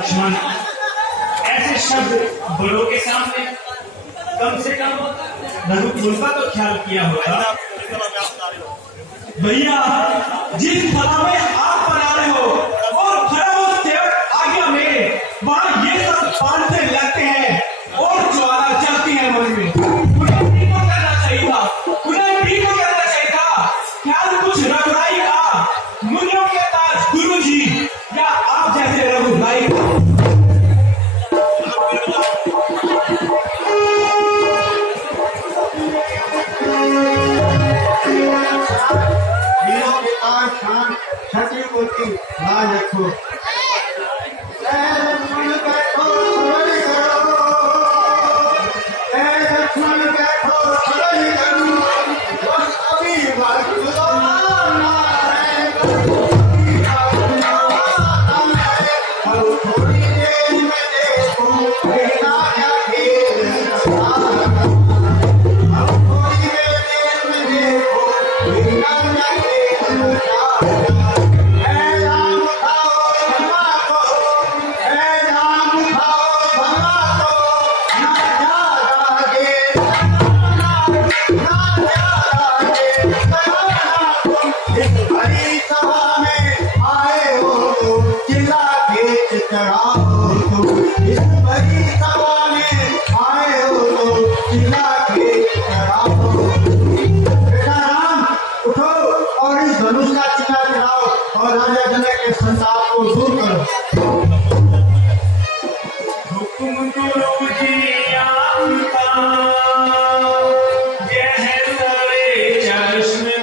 लक्ष्मण, ऐसे शब्द बड़ों के सामने कम से कम रघुकुल का तो ख्याल किया होगा। भैया, जिस कला में आप बना रहे हो और खड़ा हो सेवक आज्ञा में, वहाँ ये सब बांधने लगते हैं और ज्वाला जलती है मन में। उन्हें भी तो करना चाहिए था, उन्हें भी तो करना चाहिए था। ख्याल कुछ रघुराई का, मुनियों के ताज गुरु जी या आप जैसे रघुराई का। छठी मूर्ति मान रखो। लक्ष्मण बैठो समझ करो, लक्ष्मण बैठो समझ करो, बस अभी बात थोड़ी देर में देखो मेरा क्या खेल, थोड़ी देर में देखो मेरा क्या खेल। और राजा जनक के संताप को दूर करो। हुकुम गुरु जी आपका, यह सारे चश्मे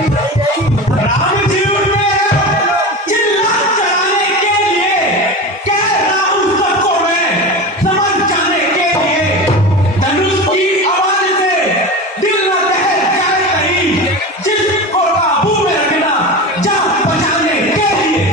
राम जी उनमें चिल्ला चलाने के लिए, कह रहा हूं सबको मैं समझ जाने के लिए। धनुष की आवाज से दिल न दहल जाए कहीं, जिसको काबू में रखना जा बचाने के लिए।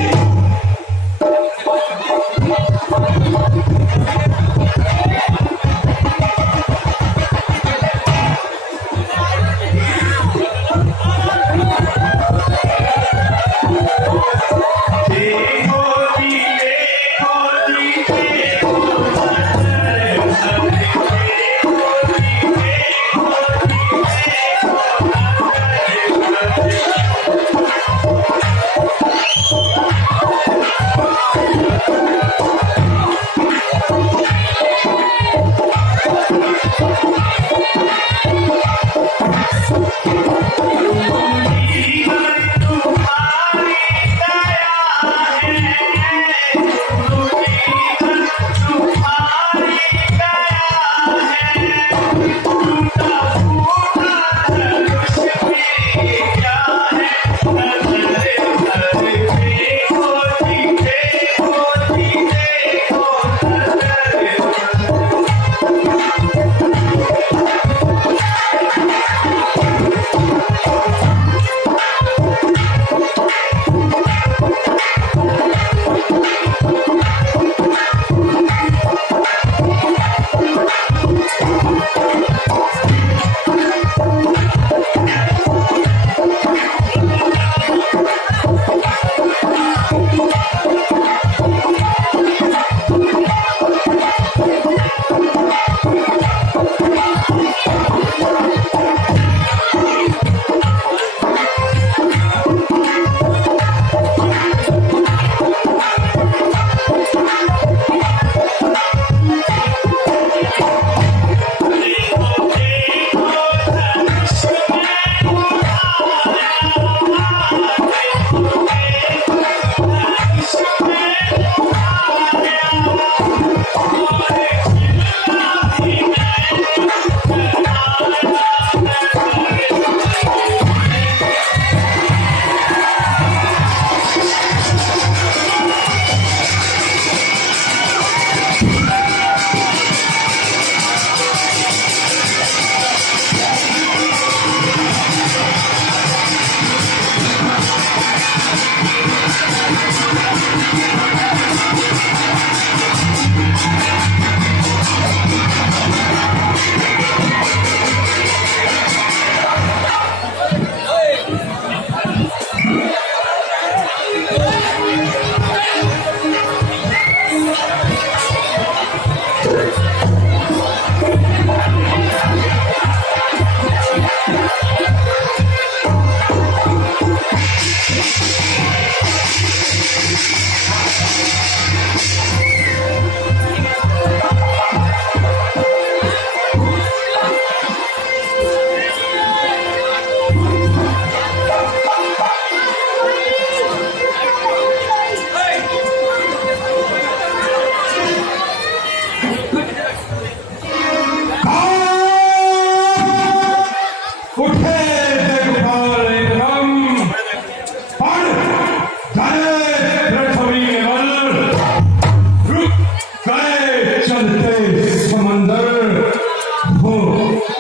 समंदर हो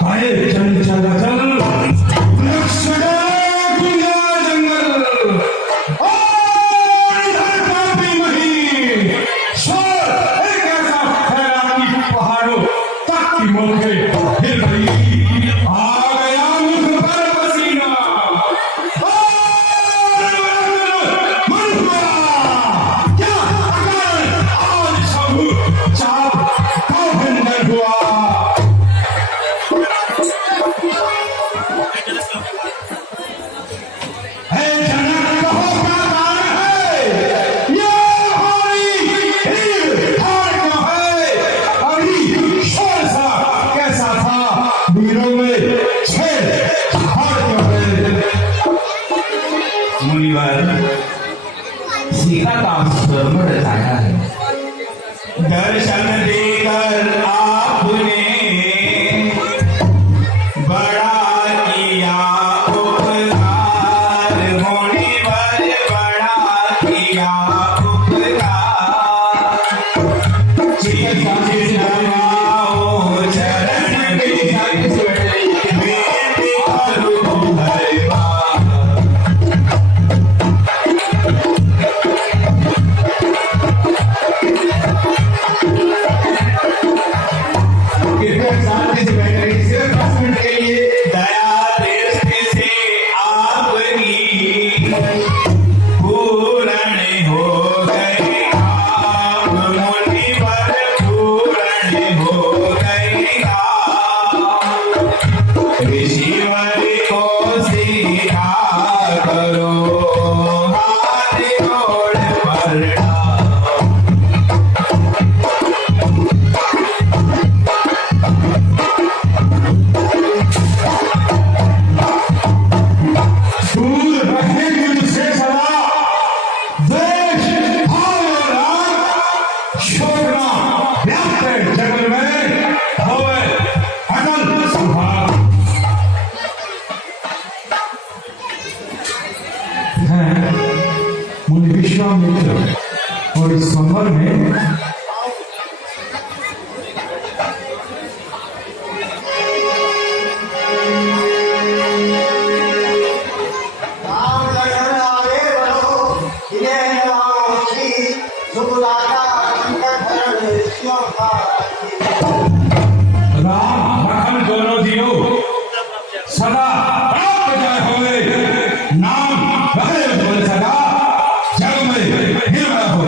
आए चल चल चल वृक्ष गुंजा जंगल और इधर काफी मही शोर एक ऐसा फैला कि पहाड़ों तक की मौके हिल गई आ गया मुख पर पसीना क्या अगर आज सब चाप का भंडर हुआ है जनक कहो क्या कारण है ये हमारी हीर हार क्यों है अभी शोर सा कैसा था वीरों में छेद हार क्यों है मुनिवर सीता का स्वयं रचाया है दर्शन देकर आपने बड़ा किया उपकार मुनिवर बड़ा किया उपकार चिताओ चरण बेनती करूं हरवा शांति से बैठ रही सिर्फ 10 मिनट के लिए दया दृष्टि से आपकी पूर्ण हो गए आप मुनिवर पूर्ण हो गए ऋषिवर को सीधा करो हाथ जोड़ प्रणाम दूर रहे मुझसे सदा देश भाव और राग शोभना व्याप्त जगत में होवे अनंत सुभाग हैं मुनि विश्वामित्र और इस संवर में राम लखन आगे बढ़ो इन्हें नवाओ श्री सुखदाता कंठधरण ऋषियों का राम लखन दोनों दियो सदा प्राप्त जय होवे नाम रहे बोल सदा जग में हिल हो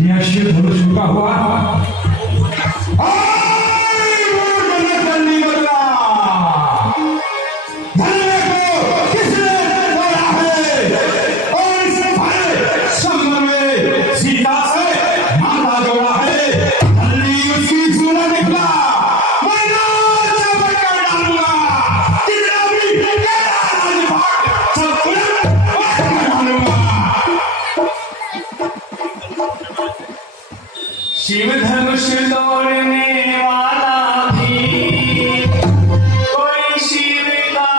यह शिव धनुष का हुआ सीता से माता जोड़ा है धल्ली उसकी सूला निकला मैं नाच कर डालूंगा कितना भी तेरा राजपाट सब उलट डालूंगा शिव धनुष तोड़ने वाला भी कोई शिव का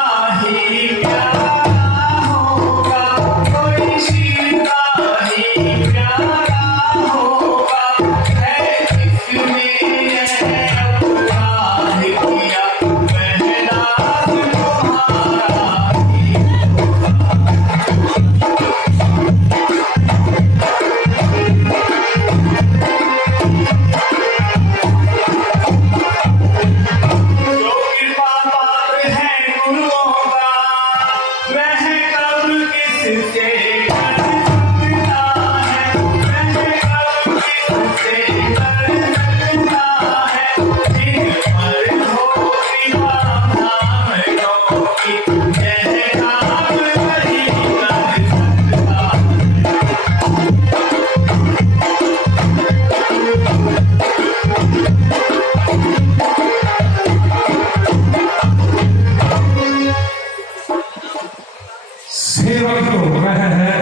सेवक तो वह है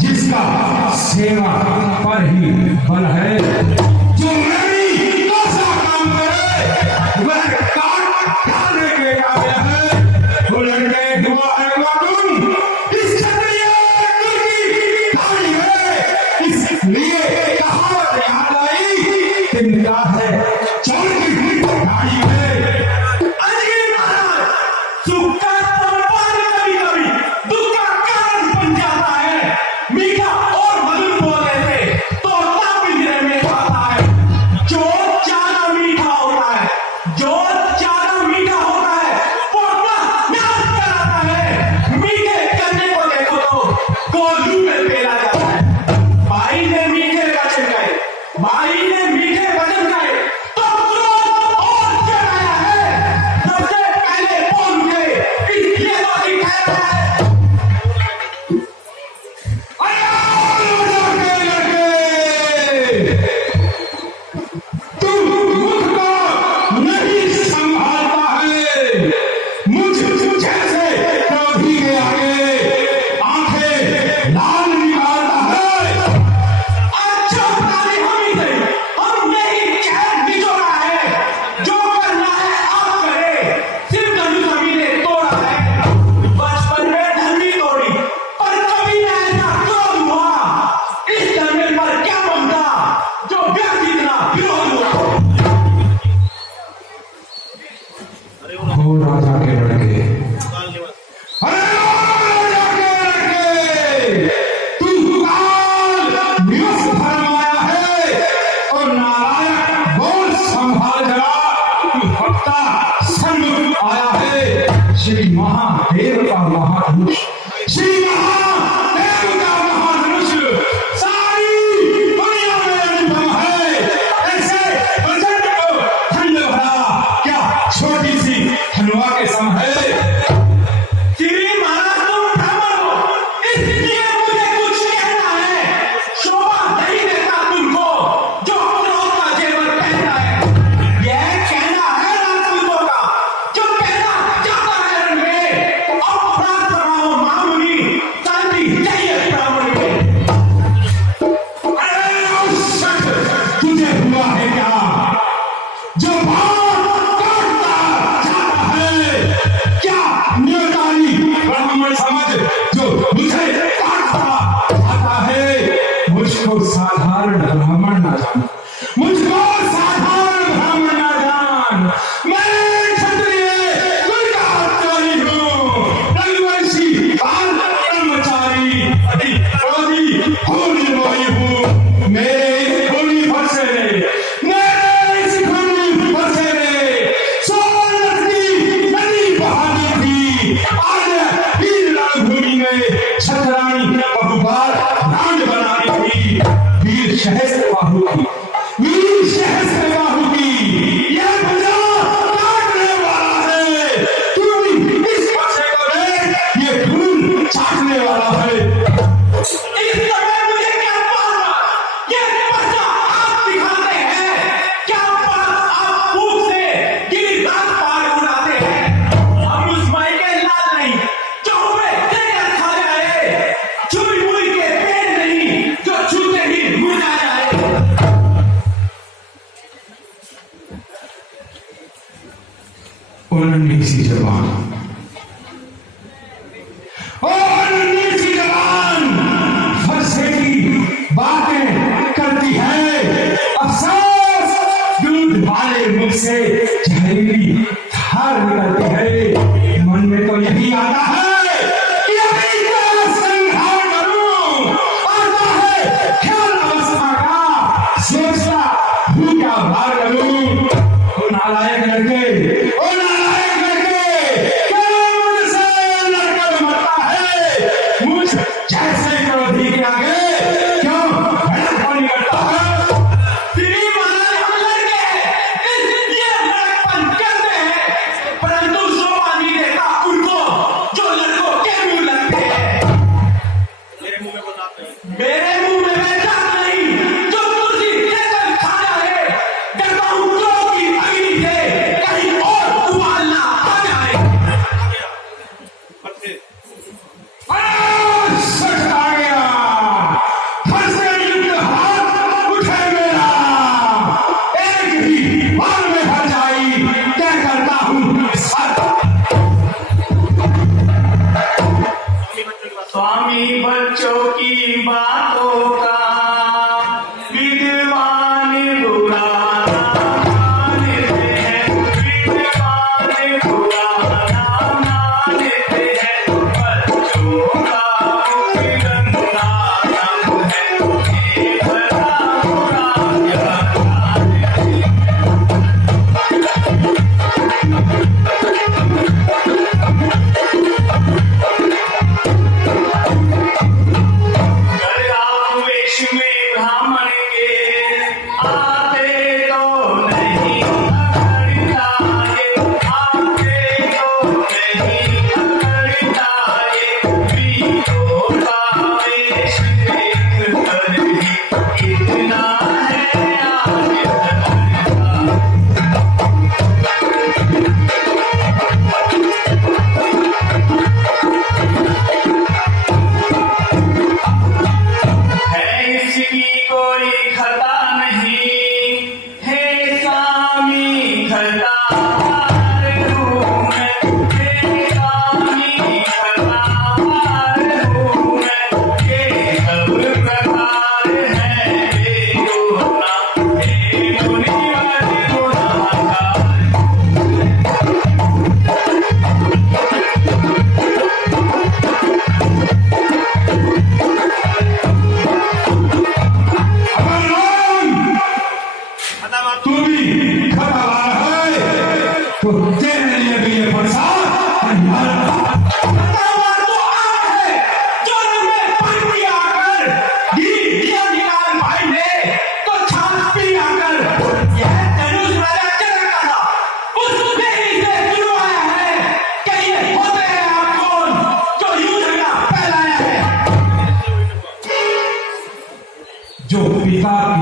जिसका सेवा पर ही बल है। जो मेरी आशा काम करे वह काट खाने के काबिल है। बुलंद में दुआ है मालूम इस क्षत्रिय कुल की कहानी है। इसलिए कहावत याद आई तिनका है चौड़ की कहानी है। अजय महाराज सुख का सम्मान कभी कभी दुख का कारण बन जाता है। मीठा और मधुर बोलने से तोता पिंजरे में आता है। जो ज्यादा मीठा होता है वो अपना नाश कराता है। मीठे करने को देखो तो कोल्हू में पेला जाता है। भाई ने मीठे वचन कहे तो क्रोध और चढ़ाया है। सबसे पहले बोल उठे इसलिए तो दिखाया है। तू मुख को नहीं संभालता है। मुझ जैसे क्रोधी के आगे आंखें लाल निकालता है। अच्छा ताली हमी से हमने ही चैन बिछोड़ा है। जो करना है आप करें। सिर्फ धनु सभी ने तोड़ा है। बचपन में धनी तोड़ी पर कभी न ऐसा क्रोध हुआ। इस धर्म पर क्या ममता जो व्यक्ति इतना विरोध हुआ। हो राजा के लड़के, अरे राजा के लड़के, तू काल नियुक्त फरमाया है और नारायण बोल संभाल जरा। तू भक्ता सन्मुख आया है। श्री महादेव का महाधनुष, श्री महादेव का महाधनुष सारी दुनिया में अनुपम है। ऐसे प्रचंड को ठंड भरा क्या छोटी सी हनुआ के सम है। श्री महाराज तुम ब्राह्मण हो इसलिए मुझे कुछ कहना है। शोभा नहीं देता तुमको जो क्रोध का जेवर पहनता है। यह कहना है राजपूतों का जो कहना चाहता है रण में। अपराध कराओ मामुनी शांति चाहिए ब्राह्मण में। अरे उस तुझे हुआ है क्या जो बात काटता जाता है? क्या न्योतारी ब्राह्मण समझ जो मुझे काटता जाता है? मुझको साधारण ब्राह्मण ना जान, मुझको साधारण ब्राह्मण ना जान। मैं क्षत्रिय कुल का आचार्य हूँ, रघुवंशी काल ब्रह्मचारी, अति क्रोधी होने वाली हूँ। मेरे खूनी फरसे सोलह की नदी बहानी थी। आज वीर रणभूमि में छतरानी बहुबार रांड बनानी थी। वीर सहस्त्र बाहु की यह भुजा काटने वाला है। तू भी इस फरसे को देख, ये खून चाटने वाला है। इस समय मुझे क्या पाना? ये पर्चा आप दिखाते हैं। क्या बात आप भूख से गिरिराज पार उड़ाते हैं। हम उस माई के लाल नहीं जो हमें देकर खा जाए। छुई मुई के पेड़ नहीं जो छूते ही मुरझा जाए। उन्नीस जवान फरसे की बातें करती है। अफसोस दूध वाले मुख से जहरीली धार निकलती है। मन में तो यही आता है कि अभी क्या संहार करूं। आता है ख्याल अवस्था का, सोचता हूं क्या भार करूं। ओ नालायक लड़के, मुझसे लड़कर मरता है। मुझ जैसे क्रोधी के आगे क्यों भड़कपन करता है? श्री महाराज हम लड़के इसलिए लड़कपन करते हैं। परंतु शोभा नहीं देता उनको जो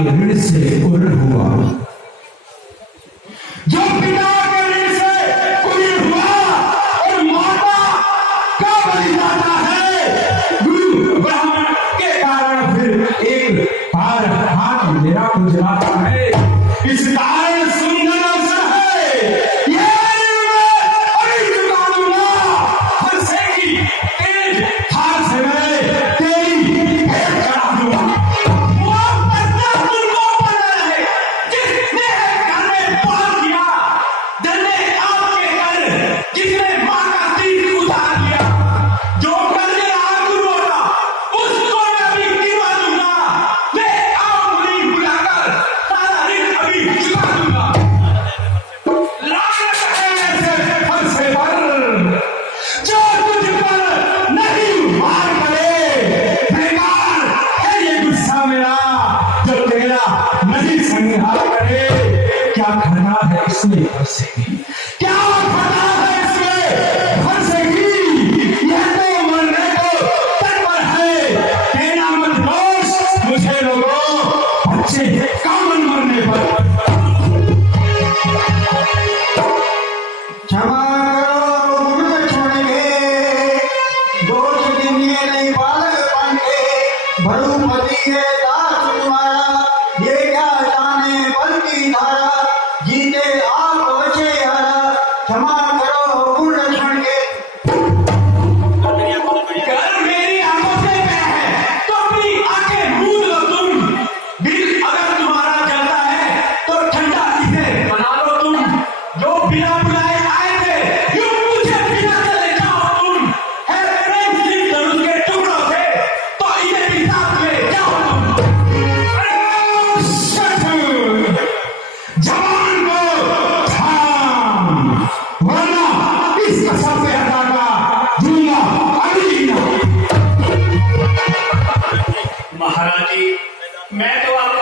ऋण से पूर्ण हुआ, जो पिता के ऋण से पूर्ण हुआ और माता का बलि जाता है, गुरु ब्राह्मण के कारण फिर एक बार हाथ मेरा गुजराता है। इस कारण सुंदर अवसर है, ये अभी चुका दूंगा, हंसेगी तेज हाथ से मैं तेरी भेंट करा दूंगा। वो बदला तुमको पड़ा है, जिसने घर में पाल किया, धन्य आपके घर, जिसने माँ का सिर उतार लिया, जो करने आग बोला, उसको मैं भी गिरवा दूंगा। ले आओ मुझे बुलाकर, सारा ऋण अभी चुका दूंगा। लानत है ऐसे फंसे पर, जो तुझ पर नहीं वार करे। बेकार है ये गुस्सा मेरा, जो तेरा नहीं संहार करे। क्या खड़ा है इसमें फंसेगी, क्या खड़ा है इसमें फंसेगी। यह तो मरने को तत्पर है, तेरा मत दोष मुझे लोगों, बच्चे कामन मरने पर। क्षमा करो गुरु छोड़ेंगे, दोष दिनिए नहीं बालक बन के, भरुपति है दास तुम्हारा, ये क्या जाने बल की धारा, जीते आप बचे हरा। क्षमा करो गुरु छोड़ के। घर मेरी आंखों से गया है, तो अपनी आंखें मूंद लो तुम। दिल अगर तुम्हारा जलता है, तो ठंडा इसे बना लो तुम। जो बिना बुलाए आए थे, यूं मुझे बिना चले जाओ तुम। है प्रेम सिर्फ धनुष के टुकड़ों से, तो इन्हें भी साथ ले जाओ तुम। जवान को थाम, वरना इस कसम पे हटा का दूंगा अभी ना। महाराज जी, मैं तो आपका